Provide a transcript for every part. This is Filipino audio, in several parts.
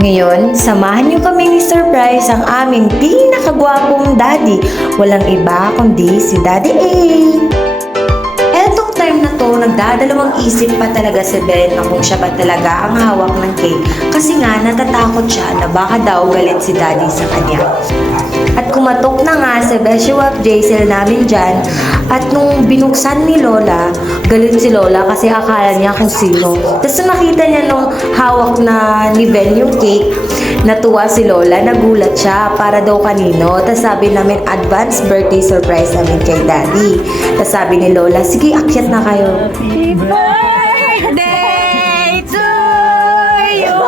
Ngayon, samahan niyo kaming i-surprise ang aming pinakagwapong daddy. Walang iba kundi si Daddy A. Etong time na to, nagdadalawang isip pa talaga si Ben na kung siya ba talaga ang hawak ng cake. Kasi nga, natatakot siya na baka daw galit si daddy sa kanya. At kumatok na nga si Beshiwap Jaisel namin dyan. At nung binuksan ni Lola, galit si Lola kasi akala niya kung sino. Tapos nung nakita niya nung hawak na ni Ben yung cake, natuwa si Lola, nagulat siya para daw kanino. Tapos sabi namin, advance birthday surprise namin kay Daddy. Tapos sabi ni Lola, sige, akyat na kayo. Happy birthday to you.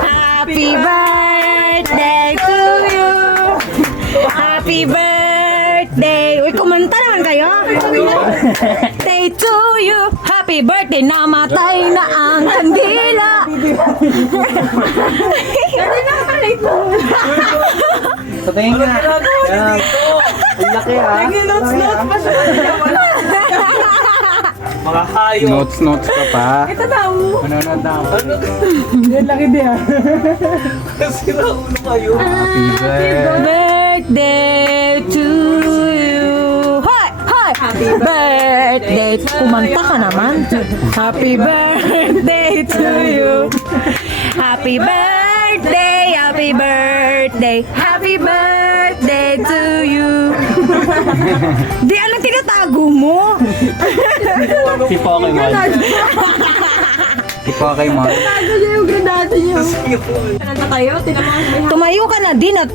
Happy birthday to you. Happy birthday. Uy, kumanta naman kayo. Birthday to you. Happy birthday. Namatay na ang kandila. Kasi nakalate mo. Sabihin ka na. Ang laki ha. Nag-notes pa siya. Mga hayop. Notes ka pa. Ito daw. Manonood na ako. Yan laki din ha. Kasi naulo kayo. Happy Birthday to you. Hi! Hi! Happy birthday. Kumanta ka naman. Happy birthday to you. Happy birthday. Happy birthday. Happy birthday to you. Di, anong tinatago mo? Si Pokemon. Si Pokemon. Tago niya yung granada niyo. Ano tayo? Tumayo ka na din at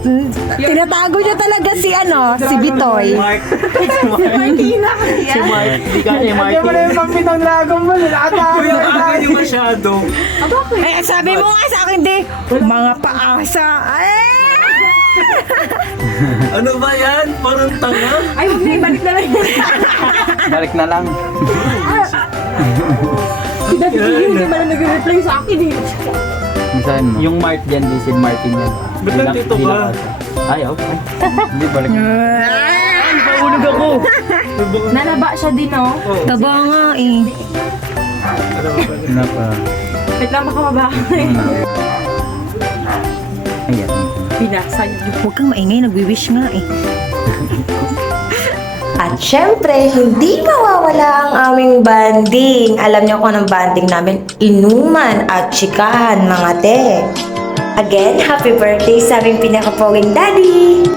tinatago niya talaga si si Bitoy. Mark. Martina Si Mark. Di ka ni Mark. Hindi mo na yung pampitong lagong mo. Kuya, hindi masyado. Eh, sabi mo nga sa akin, di, mga paasa. Ay! Ano ba yan? Parang tanga. Ay, huwag na, balik na lang. Balik na lang. Si Daddy hindi ba na nag-reply sa akin eh. Saan mo? Yung Mark dyan, di si Martin yan. Ba't nandito ka? Ay, okay. Hindi, balik na. Ay, paulog ako. Nanaba siya din, oh. Taba nga eh. Ano pa? Wait lang, makamaba. Ayan. Binasa niyo. Huwag kang maingay, nagwi-wish nga eh. At syempre, hindi mawawala ang aming banding. Alam niyo kung anong banding namin? Inuman at chikahan, mga te. Again, happy birthday sa aming pinakapoging daddy!